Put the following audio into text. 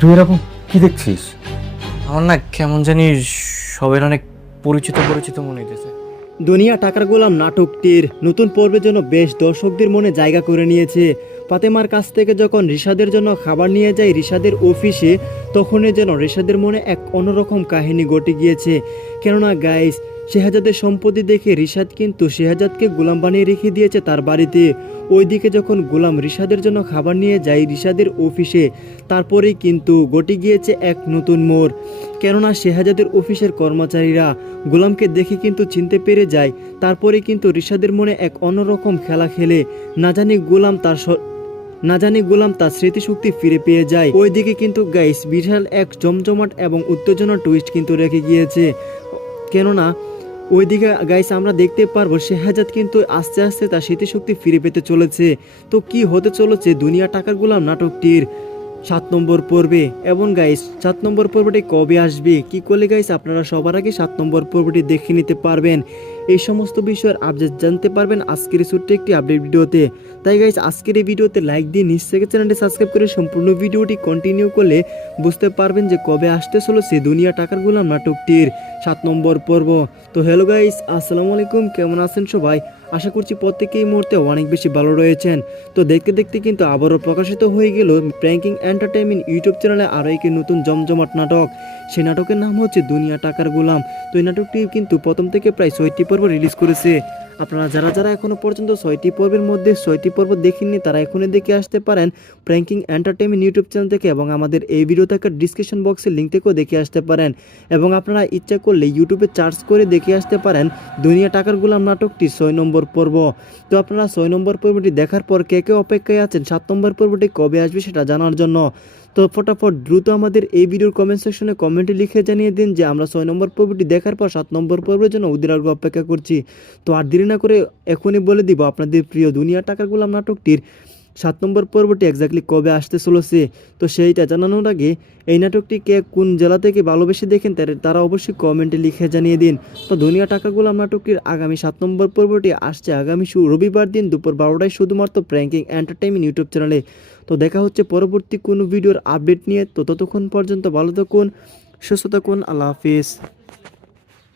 তুই এরকম কি দেখছিস? আমার না কেমন জানি সবের অনেক পরিচিত পরিচিত মনে হইতেছে। দুনিয়া টাকার গোলাম নাটকটির নতুন পর্বের জন্য বেশ দর্শকদের মনে জায়গা করে নিয়েছে। ফাতেমার কাছ থেকে যখন রিশাদের জন্য খাবার নিয়ে যায় রিশাদের অফিসে, তখনই যেন রিশাদের মনে এক অন্যরকম কাহিনী ঘটে গিয়েছে। কেননা গাইস, শেহাজাদের সম্পত্তি দেখে রিশাদ কিন্তু শেহাজাদকে গোলাম বানিয়ে রেখে দিয়েছে তার বাড়িতে। ওইদিকে যখন গোলাম রিশাদের জন্য খাবার নিয়ে যায় রিশাদের অফিসে, তারপরেই কিন্তু ঘটে গিয়েছে এক নতুন মোড়। কেননা শেহাজাদের অফিসের কর্মচারীরা গোলামকে দেখে কিন্তু চিনতে পেরে যায়। তারপরে কিন্তু রিশাদের মনে এক অন্যরকম খেলা খেলে, না জানি গোলাম তার স্মৃতিশক্তি ফিরে পেয়ে যায়। ওইদিকে কিন্তু গাইস বিশাল এক জমজমাট এবং উত্তেজনা টুইস্ট কিন্তু রেখে গিয়েছে। কেননা ওইদিকে গাইস আমরা দেখতে পারবো শেহাজাদ কিন্তু আস্তে আস্তে তার স্মৃতিশক্তি ফিরে পেতে চলেছে। তো কি হতে চলেছে দুনিয়া টাকার গোলাম নাটকটির 7 নম্বর পর্বে, এবং গাইস 7 নম্বর পর্বটি কবে আসবে, কি করলে গাইস আপনারা সবার আগে 7 নম্বর পর্বটি দেখে নিতে পারবেন, এই সমস্ত বিষয়ের আপডেট জানতে পারবেন আজকের ছোট্ট একটি আপডেট ভিডিওতে। তাই গাইস আজকের এই ভিডিওতে লাইক দিয়ে নিচ থেকে চ্যানেলটি সাবস্ক্রাইব করে সম্পূর্ণ ভিডিওটি কন্টিনিউ করলে বুঝতে পারবেন যে কবে আসতে চলেছে দুনিয়া টাকার গোলাম নাটকটির 7 নম্বর পর্ব। তো হ্যালো গাইস, আসসালামু আলাইকুম, কেমন আছেন সবাই? আশা করছি প্রত্যেকেই এই মুহূর্তে অনেক বেশি ভালো রয়েছেন। তো দেখতে দেখতে কিন্তু আবারও প্রকাশিত হয়ে গেল প্র্যাঙ্কিং এন্টারটেইনমেন্ট ইউটিউব চ্যানেলে আরও একটি নতুন জমজমাট নাটক। সেই নাটকের নাম হচ্ছে দুনিয়া টাকার গোলাম। তো এই নাটকটি কিন্তু প্রথম থেকে প্রায় 6টি পর্ব রিলিজ করেছে। আপনারা যারা এখনো পর্যন্ত 6টি পর্বের মধ্যে 6টি পর্ব দেখেননি তারা এখনই দেখে আসতে পারেন প্র্যাঙ্কিং এন্টারটেইনমেন্ট ইউটিউব চ্যানেল থেকে, এবং আমাদের এই ভিডিও থাকার ডিসক্রিপশন বক্সের লিঙ্ক থেকেও দেখে আসতে পারেন। এবং আপনারা ইচ্ছা করলে ইউটিউবে সার্চ করে দেখে আসতে পারেন দুনিয়া টাকার গোলাম নাটকটি 6 নম্বর পর্ব। তো আপনারা 6 নম্বর পর্বটি দেখার পর কে কে অপেক্ষায় আছেন 7 নম্বর পর্বটি কবে আসবে সেটা জানার জন্য? তো ফটাফট দ্রুত আমাদের এই ভিডিওর কমেন্ট সেকশনে কমেন্টে লিখে জানিয়ে দিন যে আমরা 6 নম্বর পর্বটি দেখার পর 7 নম্বর পর্বের জন্য অধীর আগ্রহে অপেক্ষা করছি। তো আর দেরি না করে এখনই বলে দিব আপনাদের প্রিয় দুনিয়া টাকার গোলাম নাটকটির 7 নম্বর পর্বটি এক্স্যাক্টলি কবে আসতে চলেছে। তো সেইটা জানানোর আগে এই নাটকটি কে কোন জেলা থেকে ভালোবেসে দেখেন তারা অবশ্যই কমেন্টে লিখে জানিয়ে দিন। তো দুনিয়া টাকার গোলাম নাটকটির আগামী 7 নম্বর পর্বটি আসছে আগামী রবিবার দিন দুপুর 12টায় শুধুমাত্র প্র্যাঙ্কিং এন্টারটেইনমেন্ট ইউটিউব চ্যানেলে। তো দেখা হচ্ছে পরবর্তী কোনো ভিডিওর আপডেট নিয়ে। তো ততক্ষণ পর্যন্ত ভালো থাকুন, সুস্থ থাকুন, আল্লাহ হাফিজ।